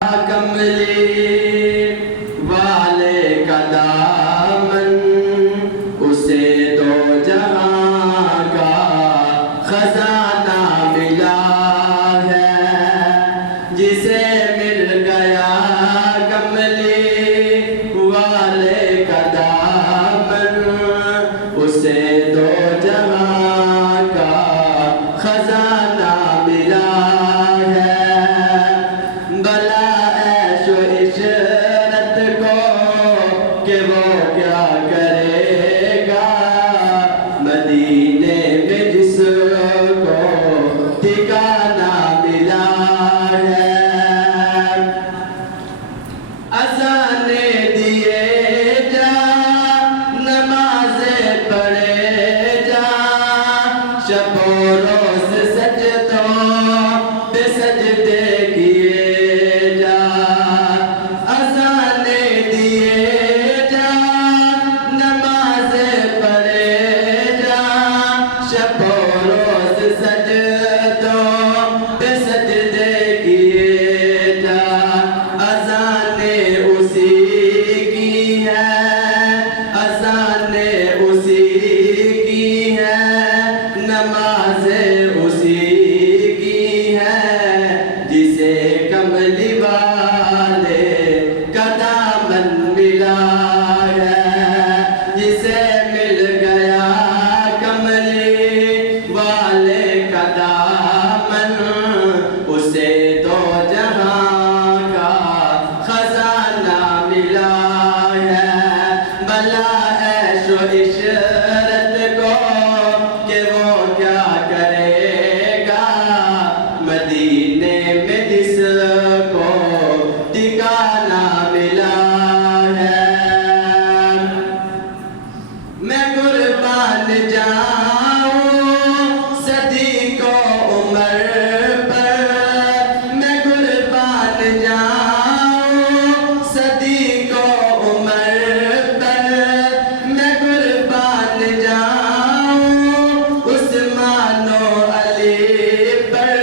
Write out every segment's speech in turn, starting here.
کملی والے کا دامن اسے دو جہاں کا خزانہ ملا ہے جسے مل گیا کملی والے کا دامن اسے دو جہاں کا خزانہ ملا ہے بلا کہ وہ کیا کرے گا مدینے میں جس کو ٹھکانہ ملا ہے اذانیں دیے جا نمازیں پڑھے جا شب و روز سجدوں پہ سجدے کیے جا کملی والے کا دامن ملا ہے جسے مل گیا کملی والے کا دامن اسے دو جہاں کا خزانہ ملا ہے بلا عیش و عشرت کو کہ وہ کیا کرے گا مدینے میں جس کو ٹھکانہ ملا ہے میں قربان جاؤں صدی کو عمر پر میں قربان جاؤں صدی کو عمر پر میں قربان جاؤں عثمان و علی پر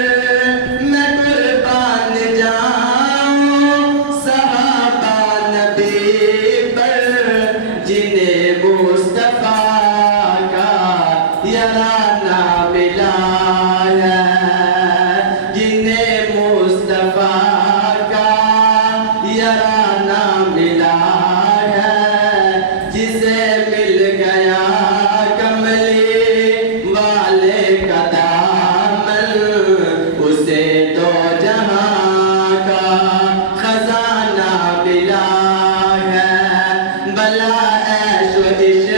میں قربان جاؤں صحابہ نبی پر جنہیں مصطفیٰ کا یارانہ ملا ہے جنہیں مصطفیٰ کا یارانہ ملا ہے جسے مل گیا کملی والے کا دامن اسے دو جہاں کا خزانہ ملا ہے بلا عیش و عشرت